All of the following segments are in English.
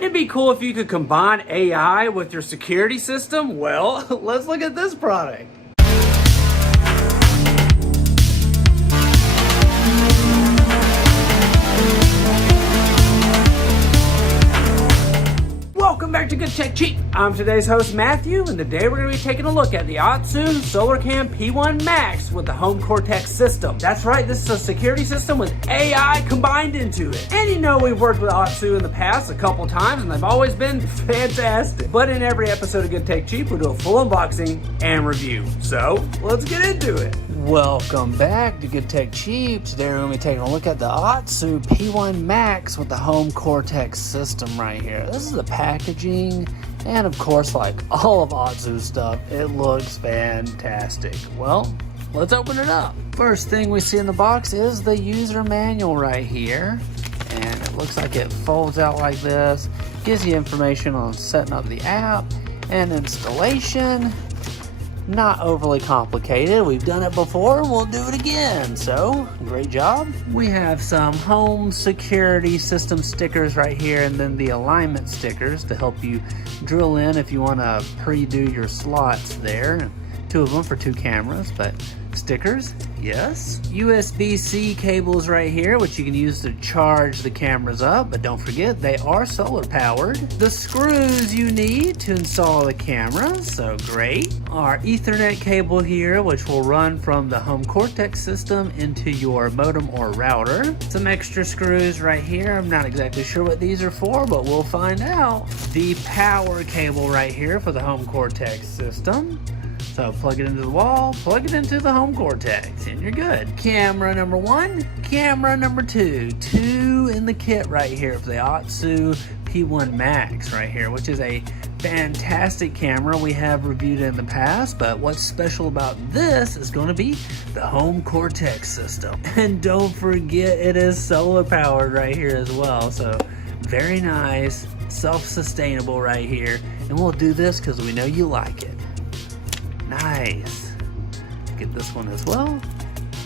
Wouldn't it be cool if you could combine AI with your security system? Well, let's look at this product. Welcome back to Good Tech Cheap. I'm today's host Matthew, and today we're going to be taking a look at the AOSU SolarCam P1 Max with the HomeCortex system. That's right, this is a security system with AI combined into it. And you know we've worked with AOSU in the past a couple times, and they've always been fantastic. But in every episode of Good Tech Cheap, we do a full unboxing and review. So let's get into it. Welcome back to Good Tech Cheap. Today we're going to be taking a look at the AOSU P1 Max with the HomeCortex system right here. This is the packaging, and of course, like all of AOSU's stuff, it looks fantastic. Well, let's open it up. First thing we see in the box is the user manual right here, and it looks like it folds out like this. Gives you information on setting up the app and installation. Not overly complicated. We've done it before, we'll do it again. So, great job. We have some home security system stickers right here, and then the alignment stickers to help you drill in if you want to pre-do your slots there. 2 of them for 2 cameras, but stickers, yes. USB-C cables right here, which you can use to charge the cameras up, but don't forget they are solar powered. The screws you need to install the camera, so great. Our Ethernet cable here, which will run from the HomeCortex system into your modem or router. Some extra screws right here. I'm not exactly sure what these are for, but we'll find out. The power cable right here for the HomeCortex system. So plug it into the wall, plug it into the HomeCortex, and you're good. Camera number 1, camera number 2. 2 in the kit right here for the AOSU P1 Max right here, which is a fantastic camera we have reviewed in the past, but what's special about this is going to be the HomeCortex system. And don't forget, it is solar powered right here as well, so very nice, self-sustainable right here, and we'll do this because we know you like it. Nice. Get this one as well.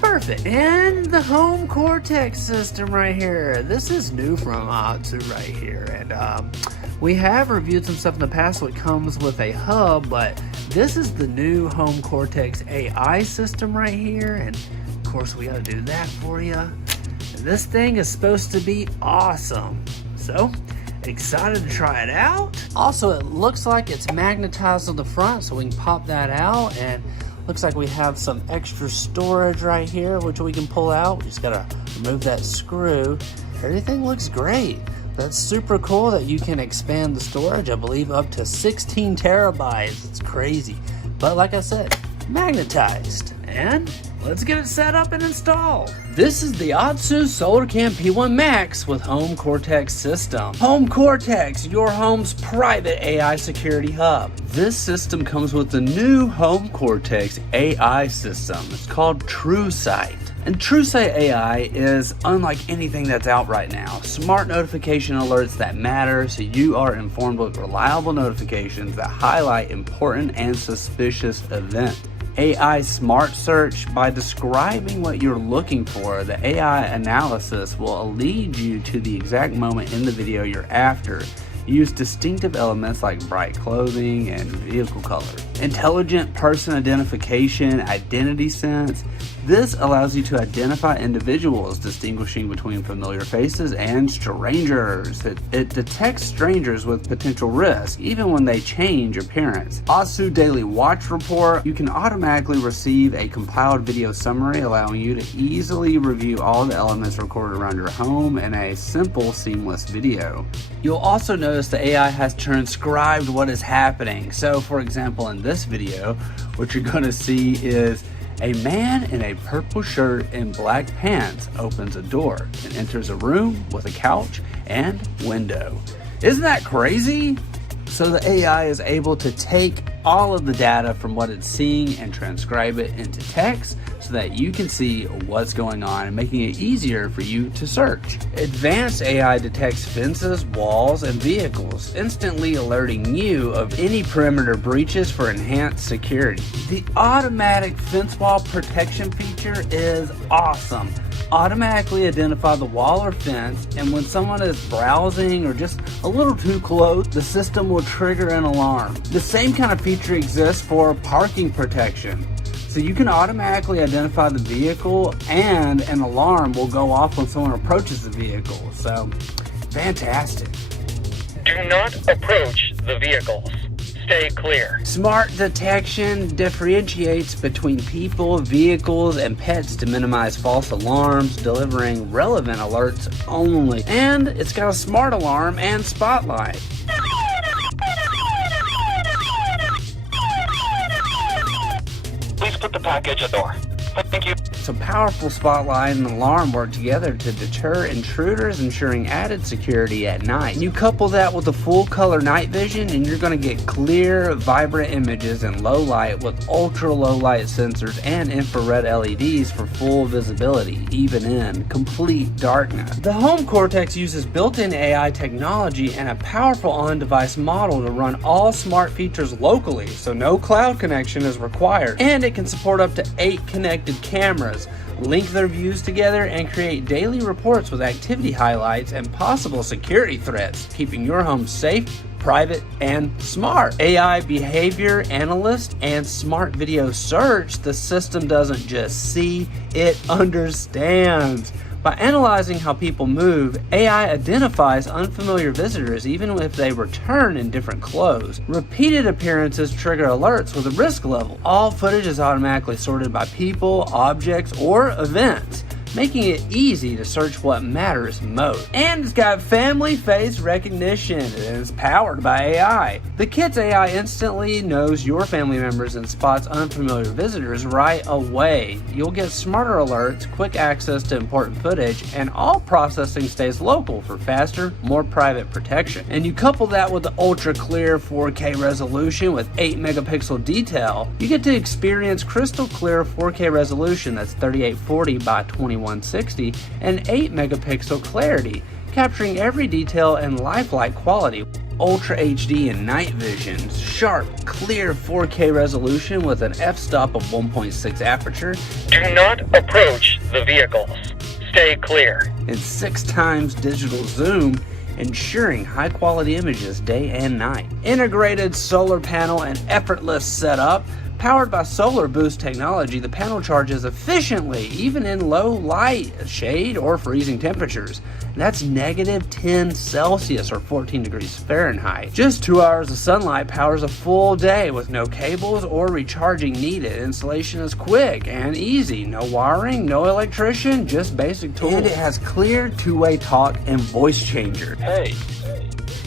Perfect. And the HomeCortex system right here. This is new from AOSU right here. And we have reviewed some stuff in the past, so it comes with a hub, but this is the new HomeCortex AI system right here. And of course, we got to do that for you. And this thing is supposed to be awesome. So, excited to try it out. Also, it looks like it's magnetized on the front, so we can pop that out, and looks like we have some extra storage right here which we can pull out. We just gotta remove that screw. Everything looks great. That's super cool that you can expand the storage, I believe up to 16 terabytes. It's crazy, but like I said, magnetized. And let's get it set up and installed. This is the AOSU SolarCam P1 Max with HomeCortex system. HomeCortex, your home's private AI security hub. This system comes with the new HomeCortex AI system. It's called TrueSight. And TrueSight AI is unlike anything that's out right now. Smart notification alerts that matter, so you are informed with reliable notifications that highlight important and suspicious events. AI Smart Search, by describing what you're looking for, the AI analysis will lead you to the exact moment in the video you're after. Use distinctive elements like bright clothing and vehicle color. Intelligent person identification, identity sense. This allows you to identify individuals, distinguishing between familiar faces and strangers. It detects strangers with potential risk, even when they change appearance. AOSU Daily Watch Report. You can automatically receive a compiled video summary, allowing you to easily review all the elements recorded around your home in a simple, seamless video. You'll also notice the AI has transcribed what is happening. So, for example, in this video, what you're going to see is a man in a purple shirt and black pants opens a door and enters a room with a couch and window. Isn't that crazy? So the AI is able to take all of the data from what it's seeing and transcribe it into text, so that you can see what's going on and making it easier for you to search. Advanced AI detects fences, walls, and vehicles, instantly alerting you of any perimeter breaches for enhanced security. The automatic fence wall protection feature is awesome. Automatically identify the wall or fence, and when someone is browsing or just a little too close, the system will trigger an alarm. The same kind of feature exists for parking protection. So you can automatically identify the vehicle and an alarm will go off when someone approaches the vehicle. So, fantastic. Do not approach the vehicles. Stay clear. Smart detection differentiates between people, vehicles, and pets to minimize false alarms, delivering relevant alerts only. And it's got a smart alarm and spotlight. Please put the package at the door. Thank you. So powerful spotlight and alarm work together to deter intruders, ensuring added security at night. You couple that with the full color night vision and you're going to get clear, vibrant images in low light with ultra low light sensors and infrared LEDs for full visibility, even in complete darkness. The HomeCortex uses built-in AI technology and a powerful on-device model to run all smart features locally, so no cloud connection is required, and it can support up to 8 connected cameras, link their views together, and create daily reports with activity highlights and possible security threats, keeping your home safe, private, and smart. AI behavior analyst and smart video search, the system doesn't just see, it understands. By analyzing how people move, AI identifies unfamiliar visitors even if they return in different clothes. Repeated appearances trigger alerts with a risk level. All footage is automatically sorted by people, objects, or events, making it easy to search what matters most. And it's got family face recognition and is powered by AI. The kit's AI instantly knows your family members and spots unfamiliar visitors right away. You'll get smarter alerts, quick access to important footage, and all processing stays local for faster, more private protection. And you couple that with the ultra clear 4K resolution with 8 megapixel detail, you get to experience crystal clear 4K resolution that's 3840 by 2160 and 8 megapixel clarity, capturing every detail and lifelike quality. Ultra HD and night vision, sharp, clear 4K resolution with an f-stop of 1.6 aperture. Do not approach the vehicles. Stay clear. And 6 times digital zoom, ensuring high quality images day and night. Integrated solar panel and effortless setup. Powered by Solar Boost technology, the panel charges efficiently, even in low light, shade, or freezing temperatures. That's -10°C or 14 degrees Fahrenheit. Just 2 hours of sunlight powers a full day with no cables or recharging needed. Installation is quick and easy. No wiring, no electrician, just basic tools. And it has clear two-way talk and voice changer. Hey,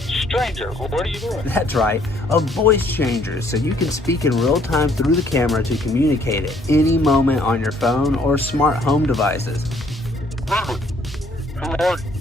stranger, what are you doing? That's right, a voice changer, so you can speak in real time through the camera to communicate at any moment on your phone or smart home devices. Robert, who are you?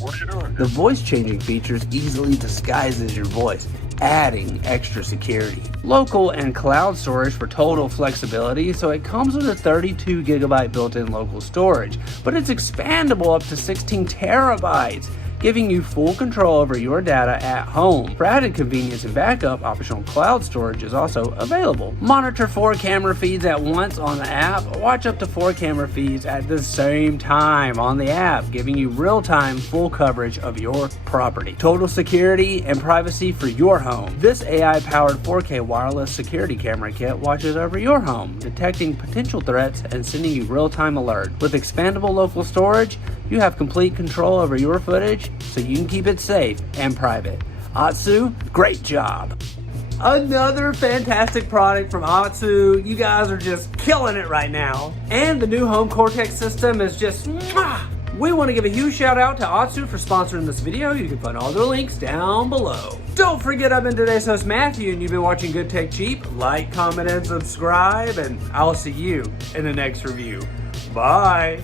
What are you doing? The voice changing features easily disguises your voice, adding extra security. Local and cloud storage for total flexibility, so it comes with a 32 gigabyte built-in local storage, but it's expandable up to 16 terabytes. Giving you full control over your data at home. For added convenience and backup, optional cloud storage is also available. Monitor 4 camera feeds at once on the app. Watch up to 4 camera feeds at the same time on the app, giving you real-time full coverage of your property. Total security and privacy for your home. This AI-powered 4K wireless security camera kit watches over your home, detecting potential threats and sending you real-time alerts. With expandable local storage, you have complete control over your footage, so you can keep it safe and private. AOSU, great job. Another fantastic product from AOSU. You guys are just killing it right now. And the new HomeCortex system is just mwah! We want to give a huge shout out to AOSU for sponsoring this video. You can find all their links down below. Don't forget, I've been today's host Matthew, and you've been watching Good Tech Cheap. Like, comment, and subscribe, and I'll see you in the next review. Bye.